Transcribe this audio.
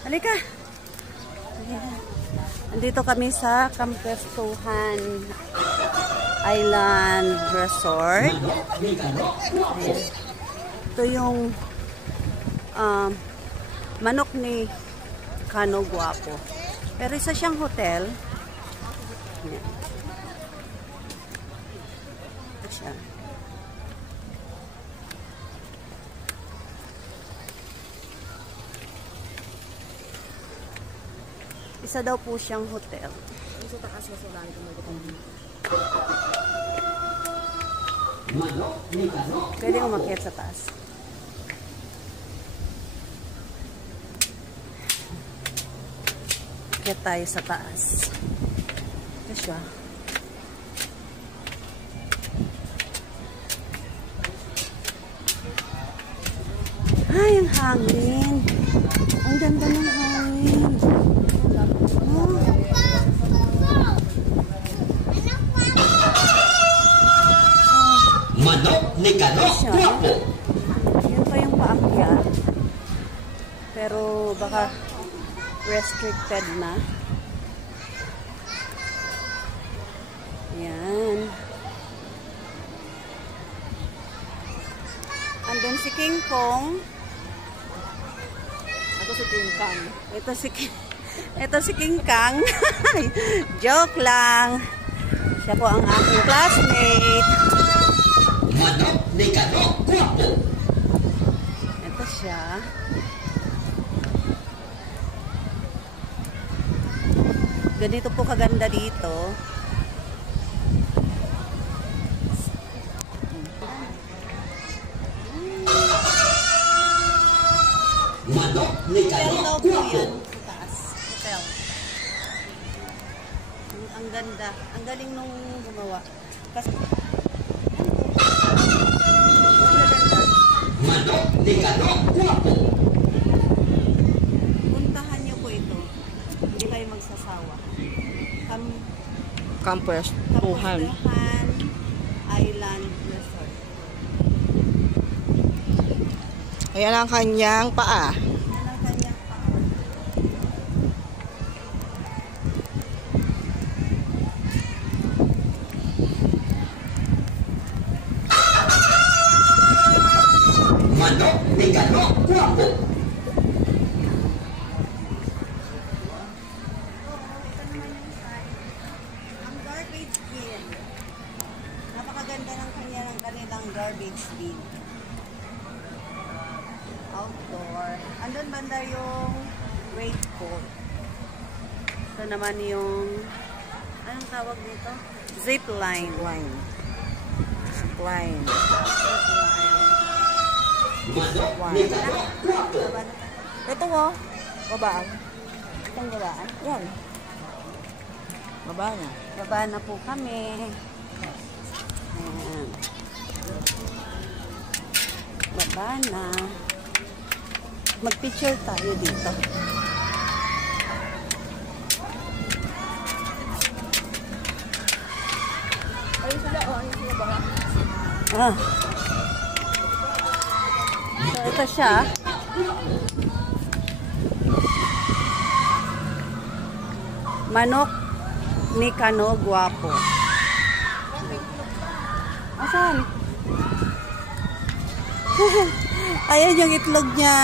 Halika. Andito kami sa Campestuhan Island Resort. Ayan. Ito yung manok ni Kano Guapo. Pero isa siyang hotel. Ayan. Ito siya. Isa daw po siyang hotel. Sa taas mas wala nito mo itong pwede umakyat sa taas. Akyat tayo sa taas. Ito siya. Ay, ang hangin. Ang ganda ng hangin. Manok ni Kano Guapo. Yun pa yung paakyat. Pero baka restricted na. Yan. Andun si King Kong. Ako si King Kang. Ito si King Kang. Joke lang. Siya po ang aking classmate. Manok ni Kano Guapo. Ito siya. Ganito po kaganda dito. Manok ni Kano Guapo. Sa taas. Hotel. Ang ganda. Ang galing nung gumawa. Kasi Manok ni Kano Guapo. puntahan niyo po ito. Hindi kayo magsasawa. Campestuhan Island Resort. Ayan ang kanyang paa. Yan ang kanyang paa. Manok ni Kano Guapo. Ang garbage bin. Napakaganda ng kanilang garbage bin. Outdoor. Andun banda yung wave pool. Ito naman yung anong tawag dito? Zip line. Line. Line. Manok ni Kano Guapo. Ito oh. Babaan. Itong gawaan. Yan. Baba na. Baba na po kami. Ayan. Baba na. Mag-picture tayo dito. Ayun sila oh. Ayun sila baka. Ah. So, ito siya. Manok ni Kano Guapo. Asan? Ayan yung itlog niya.